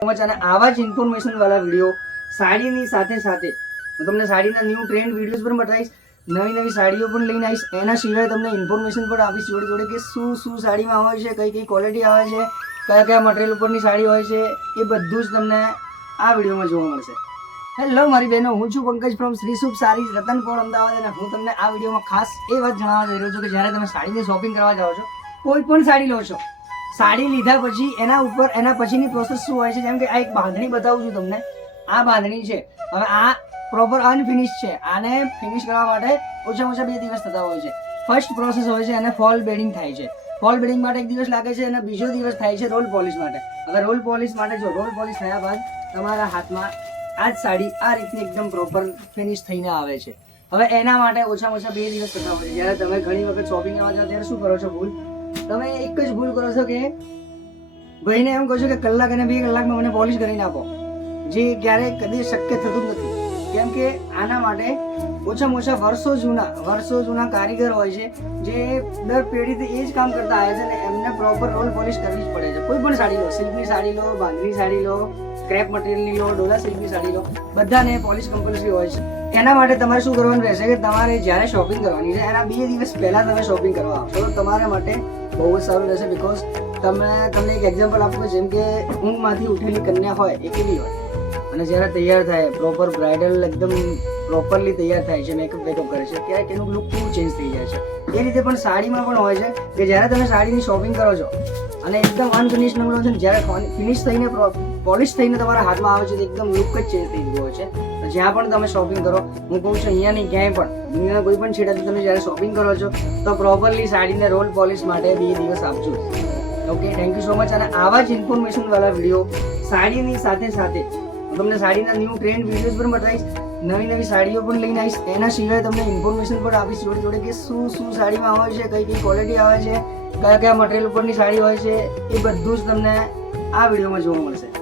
અને આવા જ ઇન્ફોર્મેશન વાળા વિડીયો સાડીની સાથે સાથે હું તમને સાડીના ન્યૂ ટ્રેન્ડ વિડીયોઝ પણ બતાવીશ, નવી નવી સાડીઓ પણ લઈને આવીશ. એના સિવાય તમને ઇન્ફોર્મેશન પણ આપીશ જોડે જોડે કે શું શું સાડીમાં આવે છે, કઈ કઈ ક્વોલિટી આવે છે, કયા કયા મટીરિયલ ઉપરની સાડી હોય છે, એ બધું જ તમને આ વિડીયોમાં જોવા મળશે. હેલો મારી બહેનો, હું છું પંકજ ફ્રોમ શ્રી શુભ સારીઝ રતનપોળ અમદાવાદ અને હું તમને આ વિડીયોમાં ખાસ એ વાત જણાવવા જઈ રહ્યો છું કે જ્યારે તમે સાડીની શોપિંગ કરવા જાઓ છો, કોઈ પણ સાડી લો છો, સાડી લીધા પછી એના પછીની પ્રોસેસ શું હોય છે, જેમ કે આ એક બાંધણી બતાવું છું તમને. આ બાંધણી છે, હવે આ પ્રોપર અનફિનિશ છે. આને ફિનિશ કરવા માટે ઓછામાં ઓછા 2 દિવસ થતા હોય છે. ફર્સ્ટ પ્રોસેસ હોય છે અને ફોલ બેડિંગ થાય છે. ફોલ બેડિંગ માટે 1 દિવસ લાગે છે અને બીજો દિવસ થાય છે રોલ પોલિશ માટે. હવે રોલ પોલિશ માટે જો રોલ પોલિશ થયા બાદ તમારા હાથમાં આ જ સાડી આ રીતની એકદમ પ્રોપર ફિનિશ થઈને આવે છે. હવે એના માટે ઓછામાં ઓછા 2 દિવસ થતા હોય છે. જ્યારે તમે ઘણી વખત શોપિંગ કરવા જાઓ ત્યારે શું કરો છો ભૂલ? તમે એક જ ભૂલ કરો છો કે ભાઈને એમ કહો છો કે કલાક અને 2 કલાકમાં મને પોલિશ કરીને આપો, જે ક્યારેય કદી શક્ય થતું જ નથી. કેમ કે આના માટે ઓછામાં ઓછા વર્ષો જૂના કારીગર હોય છે, જે દર પેઢીથી એ જ કામ કરતા આવે છે અને એમને પ્રોપર રોલ પોલિશ કરવી જ પડે છે. કોઈ પણ સાડી લો, સિલ્કની સાડી લો, બાંધણી સાડી લો, ક્રેપ મટીરિયલની લો, ડોલા સિલ્કની સાડી લો, બધાને પોલિશ કમ્પલસરી હોય છે. એના માટે તમારે શું કરવાનું રહેશે કે તમારે જ્યારે શોપિંગ કરવાની છે એના 2 દિવસ પહેલા તમે શોપિંગ કરવા આવશો તો તમારા માટે બહુ જ સારું રહેશે. બિકોઝ તમને એક એક્ઝામ્પલ આપું, જેમ કે ઊંઘમાંથી ઉઠેલી કન્યા હોય એ કેવી હોય અને જ્યારે તૈયાર થાય પ્રોપર બ્રાઇડલ એકદમ પ્રોપરલી તૈયાર થાય છે, મેકઅપ કરે છે, ક્યારેક એનું લુક કેવું ચેન્જ થઈ જાય છે. એ રીતે પણ સાડીમાં પણ હોય છે કે જ્યારે તમે સાડીની શોપિંગ કરો છો અને એકદમ અનફિનિશ લો છો, જ્યારે ફિનિશ થઈને પોલિશ થઈને તમારા હાથમાં આવે છે તો એકદમ લુક જ ચેન્જ થઈ ગયો હોય છે. જ્યાં પણ તમે શોપિંગ કરો, હું કહું છું અહીંયા નહીં ક્યાંય પણ દુનિયાના કોઈ પણ છેડાથી તમે જ્યારે શોપિંગ કરો છો તો પ્રોપરલી સાડીને રોલ પોલિશ માટે 2 દિવસ આપજો. Okay, thank you so much. અને આવા જ ઇન્ફોર્મેશન વાળા વિડીયો સાડીની સાથે સાથે હું તમને સાડીના ન્યૂ ટ્રેન્ડ વિડીયોઝ પણ બતાવીશ, નવી નવી સાડીઓ પણ લઈને આવીશ. એના સિવાય તમને ઇન્ફોર્મેશન પણ આપીશ જોડે જોડે કે શું શું સાડીમાં હોય છે, કઈ કઈ ક્વોલિટી આવે છે, કયા કયા મટીરિયલ ઉપરની સાડી હોય છે, એ બધું જ તમને આ વિડીયોમાં જોવા મળશે.